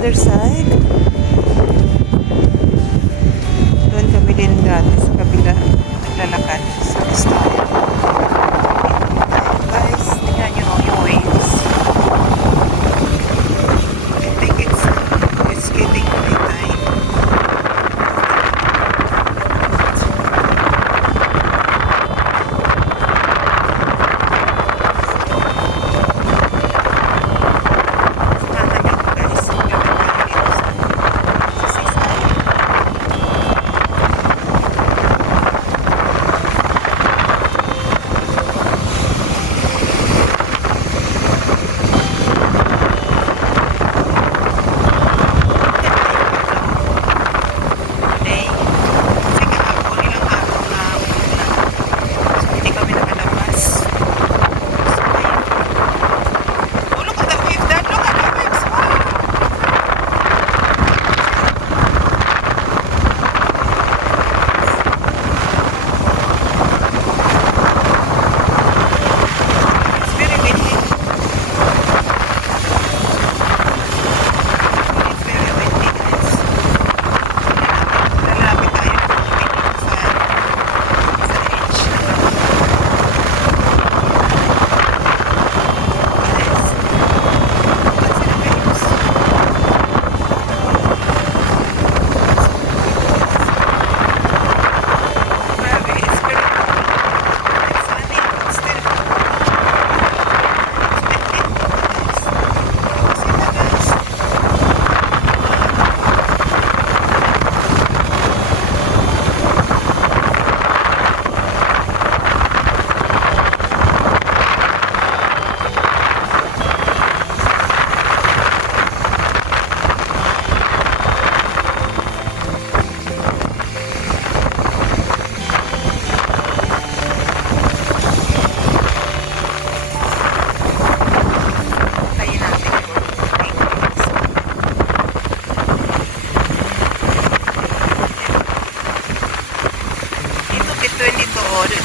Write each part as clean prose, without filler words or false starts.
other side. Doon kami din dati sa kabila. Naglalakad sa style. Guys, tingnan nyo yung waves. I think it's getting nighttime.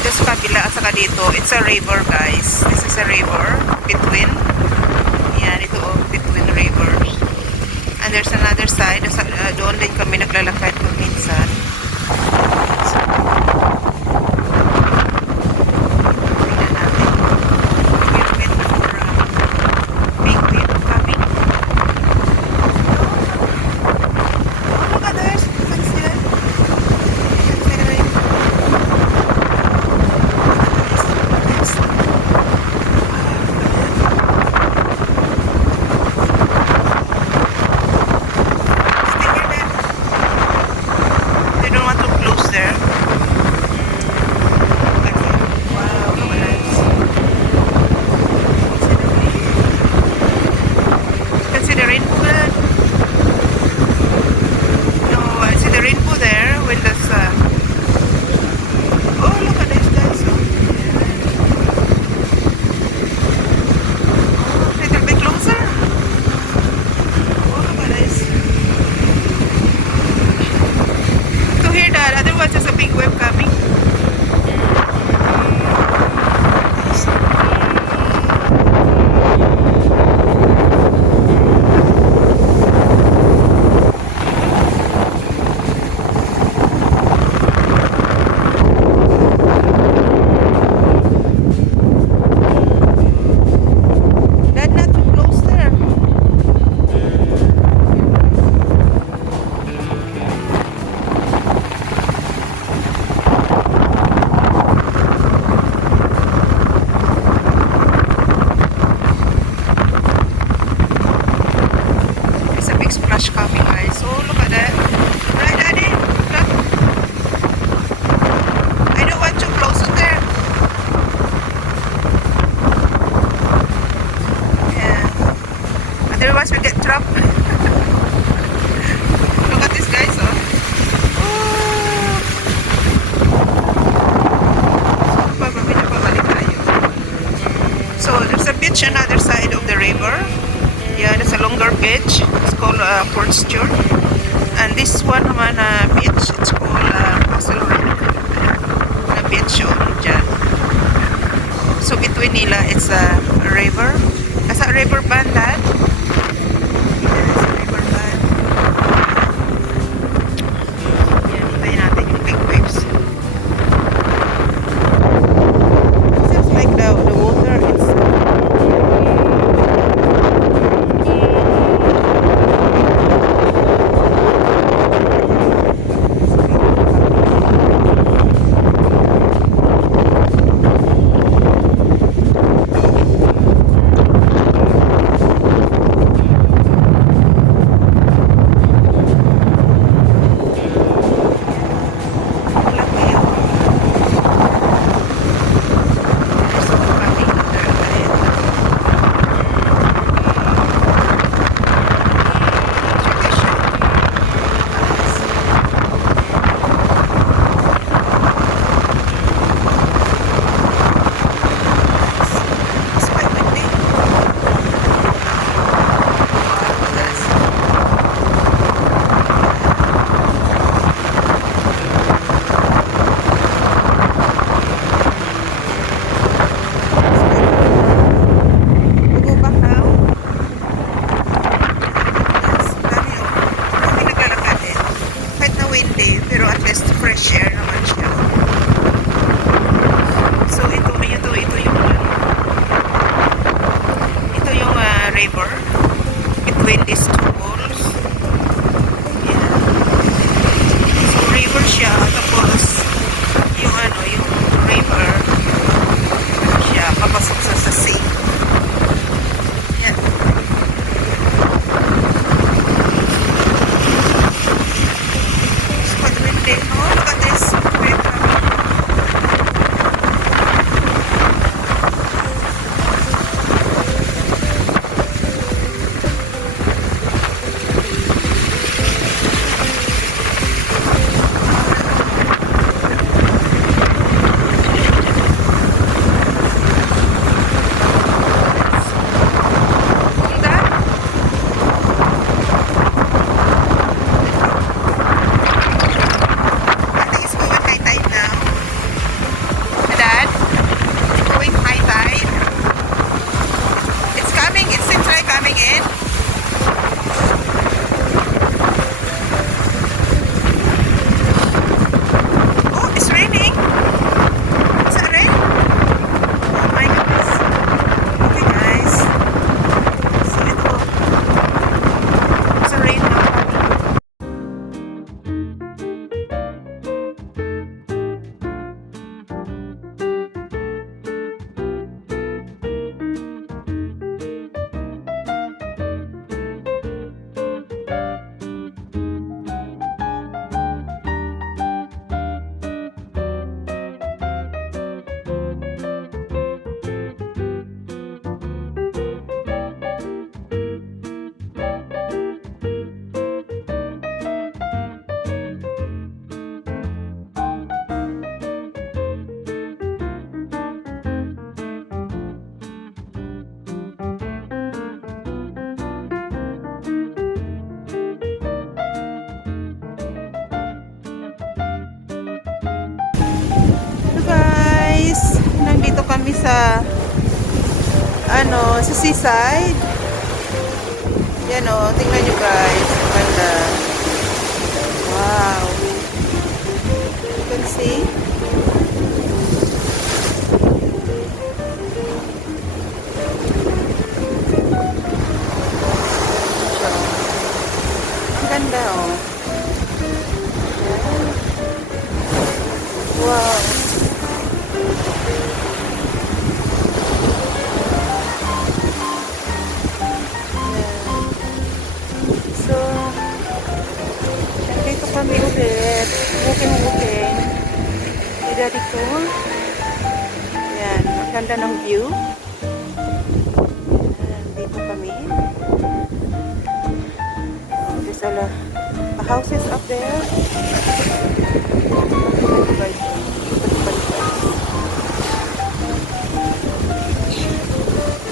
Just kabila at saka dito, it's a river guys. This is a river between, yan, ito between rivers. And there's another side, doon din kami naglalakad kung minsan. So, tingnan natin. We're waiting for big wave coming. Oh, look at this. You can see it. You can see the wave. There's a big wave coming. Otherwise we get trapped. Look at this guys, oh. So there's a beach on the other side of the river. Yeah, there's a longer beach. It's called Port Stewart. And this one naman beach, it's called Castle Rock. Na beach yun dyan. So between nila, it's a river. Nasa river band, Dad? Yes, river band. sa sa seaside. Yan o, tingnan nyo guys. Ganda. Wow. You can see. Ang ganda oh. Wow. So, nandito kami ulit. Walking. Ni Daddy Cool. Yan, ang ganda ng view. Nandito kami. There's a houses up there.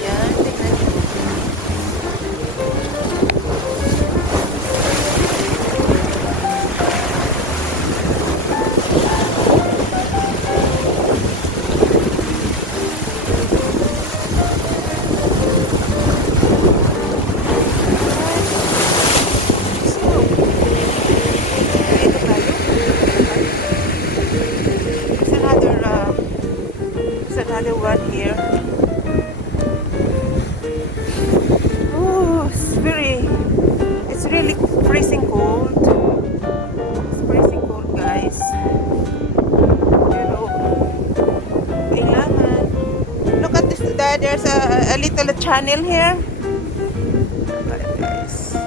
Yan, tingnan nyo. Another one here. Oh, it's really freezing cold. It's freezing cold, guys. Pero, kailangan. Look at this, there's a little channel here. Look at it, guys.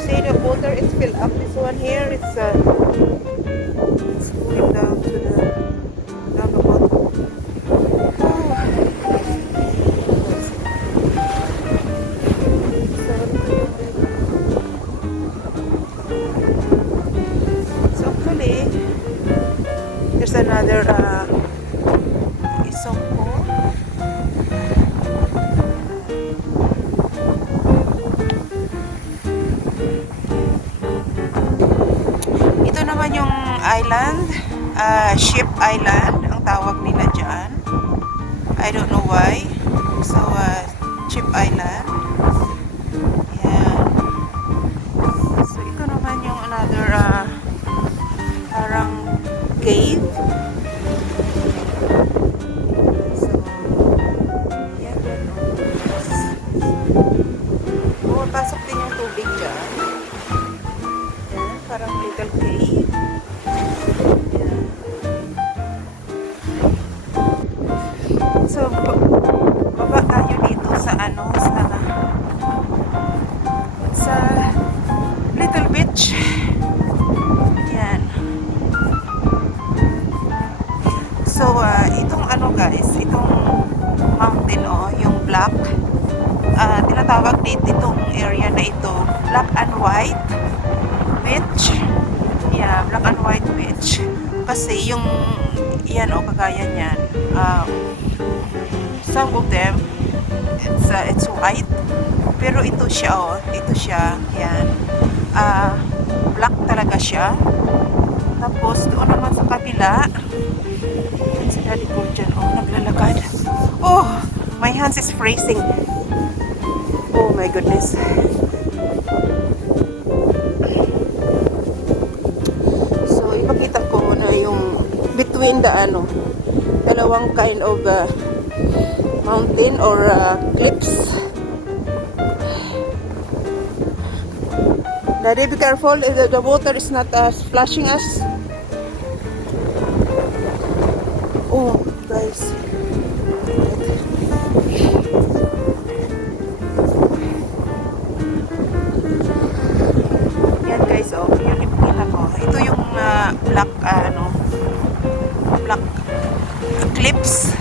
See the water is filled up. This one here, it's going down to down the bottom. So actually, there's another isongko. Ito naman yung island, Ship Island ang tawag nila dyan. I don't know why. So, Ship Island. Yan. So, ito naman yung another parang cave. So, yan. Pumapasok din yung tubig dyan. Yan, parang little cave. So, baba tayo dito sa sa Little Beach. Yan. So, itong guys, itong mountain yung black. Tinatawag dito itong area na ito, Black and White Beach. Yeah, Black and White Beach. Kasi yung yan kagaya niyan. Some of them it's white, pero ito siya yan, black talaga siya. Tapos doon naman sa kabila, yan si Daddy Cool dyan, naglalakad. Oh, my hands is freezing. Oh my goodness. So ipakita ko na yung between the dalawang kind of mountain or cliffs. Daddy, be careful, the water is not splashing us. Oh guys, yan guys, yun ipakita ko. Ito yung black black cliffs.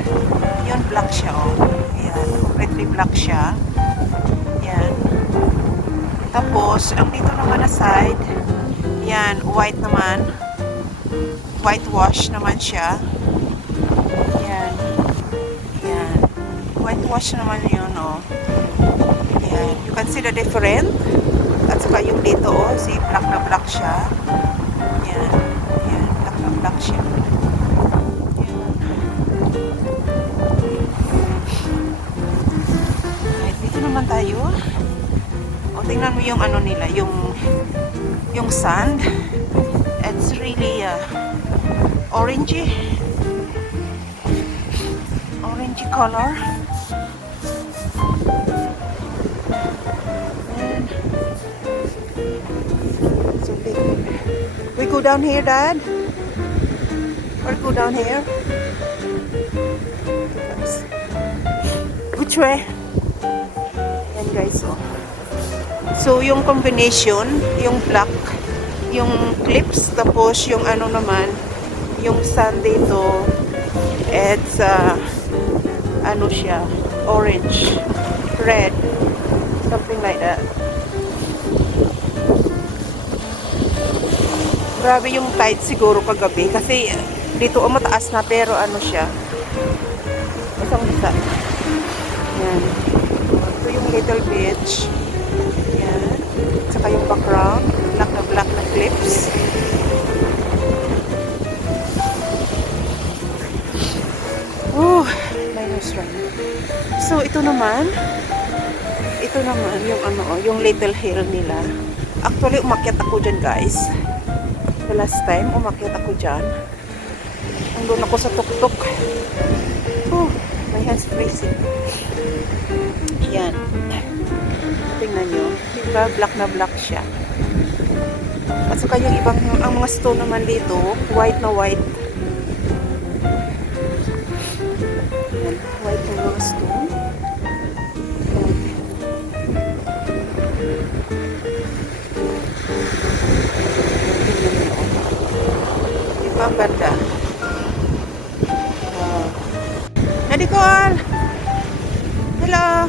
Yun, black siya, Ayan, completely black siya. Yan. Tapos, ang dito naman na side, yan, white naman. Whitewash naman siya. Yan. Yan. Whitewash naman yun, Yan. You can see the difference. At saka yung dito, see, black na black siya. Yan. Yan, black na black siya. Yan. Right, dito naman tayo. O, tingnan mo yung ano nila, yung sand. It's really orangey color. And so we go down here, Dad? Or go down here? Which way? Yan guys, oh. So yung combination, yung black, yung clips, tapos yung ano naman, yung sand dito, it's ano siya, orange, red, something like that. Grabe yung tide siguro kagabi kasi dito mataas na pero ano siya, isang isa. Yan. Ito yung little beach. Yan. Saka yung background, black na clips. Minus right. So ito naman yung ano, yung little hill nila. Actually umakyat ako dyan guys. The last time umakyat ako dyan. Nandun ako sa tuktok. My hands freezing. Yan. Tingnan nyo. Diba black na black siya. At saka yung ibang, ang mga stone naman dito, white na white. Yan, white na mga stone. Yan. Tingnan nyo. Diba ang ganda? Wow. Nadikol! Hello!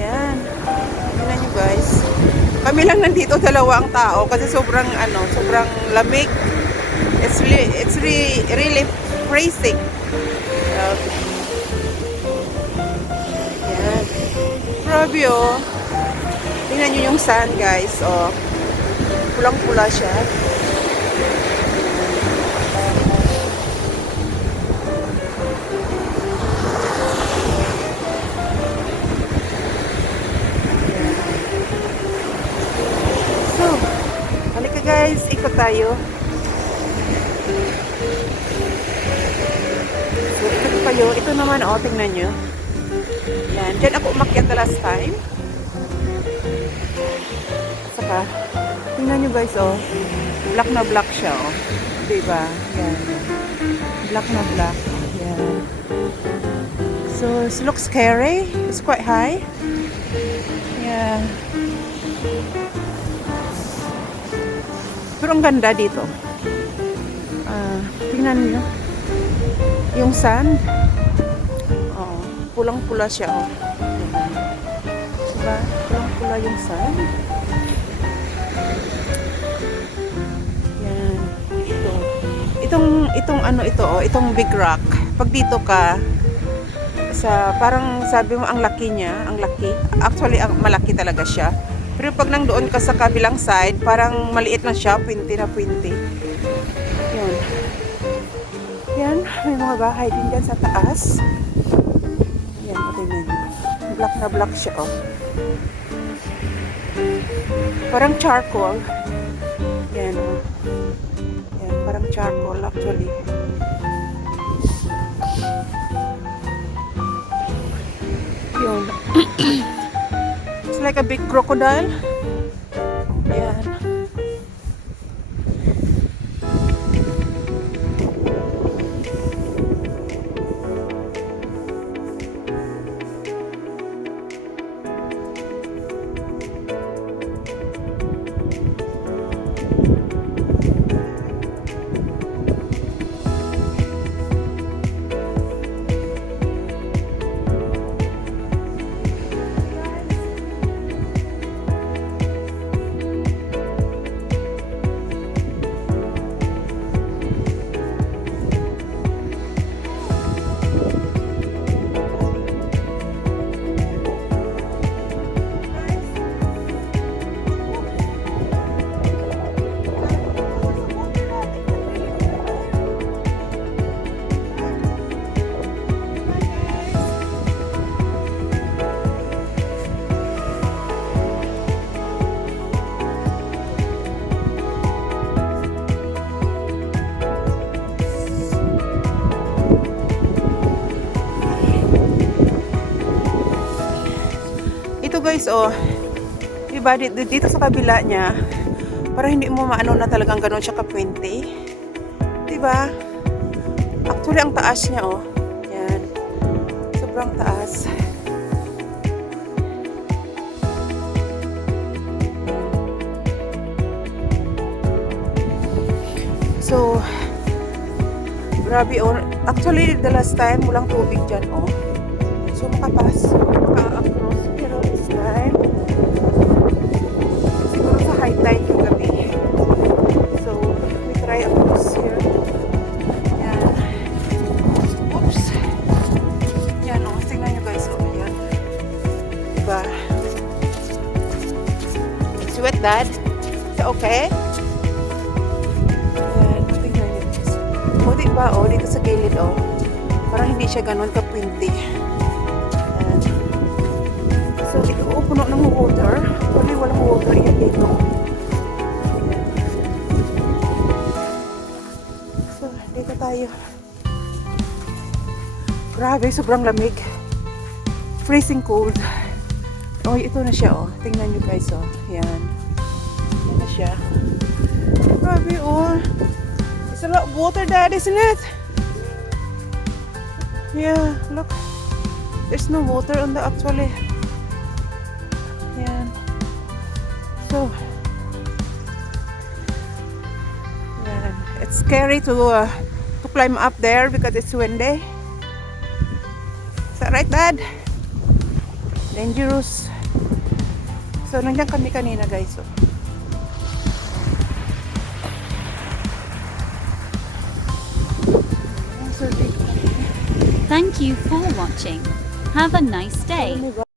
Yan. Tingnan nyo guys. Kami lang nandito, dalawa ang tao kasi sobrang lamig. It's really freezing. Okay. Yan. Grabe oh. Tingnan nyo yung sun guys. Oh. Pulang-pula siya. Guys, ikot tayo. So, ikot kayo. Ito naman, oh, tingnan nyo. Yan. Diyan ako umakyat the last time. Saka, tingnan nyo guys, oh. Black na black siya, oh. Diba? Yan. Black na black. Yan. So, it looks scary. It's quite high. Yeah. Pero ang ganda dito. Tingnan niyo. Yung sand. Oh, pulang-pula siya. Oh. Diba? Pulang-pula yung sand. Yan. Ito. Itong ano ito, oh, itong big rock. Pag dito ka, parang sabi mo ang laki niya, ang laki. Actually, malaki talaga siya. Pero pag nang doon ka sa kabilang side, parang maliit lang siya, pinti na pinti. Yun. Yan, may mga bahay din dyan sa taas. Yan, tingnan nyo. Black na black siya, oh. Parang charcoal. Yan, oh. Yan, parang charcoal actually. Yun. It's like a big crocodile. Yan. guys, oh. Diba, dito sa kabila niya, para hindi mo maano na talagang ganun siya ka-20. Diba? Actually, ang taas niya, oh. Yan. Sobrang taas. So, grabe, oh. Actually, the last time, walang tubig dyan, oh. So, maka-across. Pero this time, siguro sa high tide yung gabi. So, we try across here. Yan. Oops. Yan, oh. Tingnan nyo guys, oh. Yan. Diba? It's wet, Dad? Is it okay? O, diba? O, dito sa gilid, o. Parang hindi siya ganun ka-pinty. Ayan. So, ito, puno ng water. Actually, walang water yan dito. So, dito tayo. Grabe, sobrang lamig. Freezing cold. O, ito na siya, o. Tingnan nyo guys, o. Ayan. Ayan na siya. Grabe, o. It's a lot of water, Dad, isn't it? Yeah, look. There's no water on the actually. Yeah. So, yeah. It's scary to climb up there because it's windy. Is that right, Dad? Dangerous. So, nandiyan kami kanina, guys. So. Thank you for watching. Have a nice day.